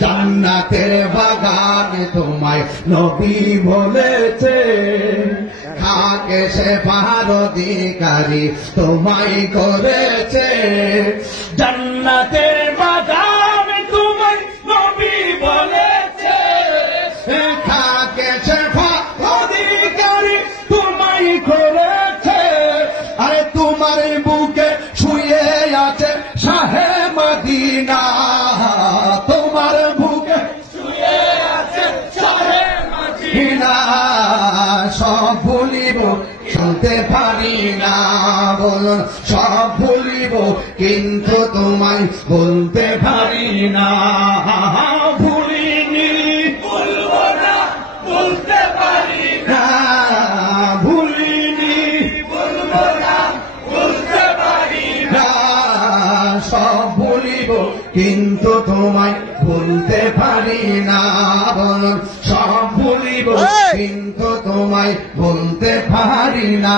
জান্নাতের বাগানে তোমায় নবী বলেছে, খাকে শেফার অধিকারী তোমায় করেছে। জান্নাতের বাগানে তোমায় নবী বলেছে, খাকে শেফার অধিকারী তোমায় করেছে। আরে তোমার বুকে শুয়ে আছে শাহে মদিনা, তোমার বুকে শুয়ে আছে শাহে মদিনা। সব ভুলিব শুনতে পারি না, বলুন সব ভুলিব কিন্তু তোমায় বলতে পারি না। ভুলিনি বলবো না বলতে পারি না, ভুলিনি বলবো না বলতে পারি না। সব ভুলিব কিন্তু তোমায় বলতে পারি না, বলুন সব ভুলিব কিন্তু তোমায় বলতে পারি না।